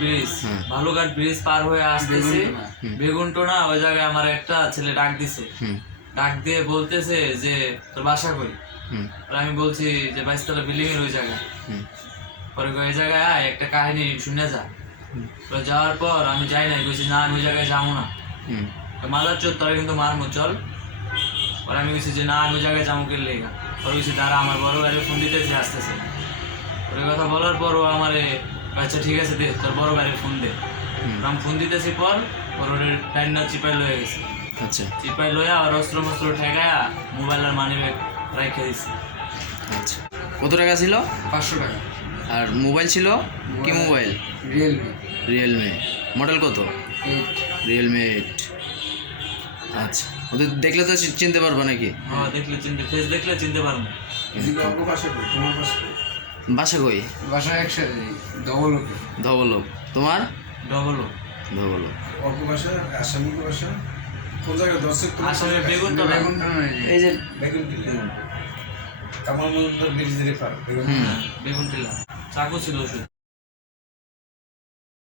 Bridge, হুম। ভালুঘাট bridge পার হয়ে আসতেছি বেগুনটোনা, ওই জায়গায় আমার একটা ছেলে ডাক দিছে। হুম ডাক দিয়ে বলতেছে যে তোর বাসা কই। হুম পরে আমি বলছি যে বাইশতলা বিল্ডিং এর ওই জায়গায়। হুম পরে ওই জায়গায় আয়, একটা কাহিনী শুনে যা। পরে যাওয়ার পর আমি যাই নাই, বলছি না আমি ওই জায়গায় যাবো না। হুম মাদার চোর তোরা কিন্তু মারমু চল। পরে আমি বলছি যে না আমি ওই জায়গায় যাবো কেলে। পরে বলছি দাঁড়া আমার বড় ভাইয়ের ফোন দিতেছে, আসতেছে। ওই কথা বলার পর ও আমারে আচ্ছা ঠিক আছে দে তোর বড় ভাইয়ের ফোন দে। আমি ফোন দিতেছি পর ওর টাইনটা চিপাই লয়ে গেছে। আচ্ছা চিপাই লইয়া আর অস্ত্র মস্ত্র ঠেকায়া মোবাইল আর মানি ব্যাগ রেখে দিছি। আচ্ছা কত টাকা ছিল? 500 টাকা। আর মোবাইল ছিল কি মোবাইল? Realme Realme. মডেল কত? 8। রিয়েলমি 8। আচ্ছা ওদের দেখলে তো চিনতে পারবা নাকি? হ্যাঁ দেখলে চিনতে, ফেস দেখলে চিনতে পারবো। বাসা কই? বাসা একসাথে ডবল ওকে। ধবলক। তোমার? ডবল ধবলক। অল্প ভাষা আসামি ভাষা কোন জায়গায় দর্শক আসলে বেগুন তো এই যে বেগুন টিলা কামাল মজুমদার ব্রিজের পার বেগুন হুম বেগুন টিলা চাকু ছিল ওষুধ।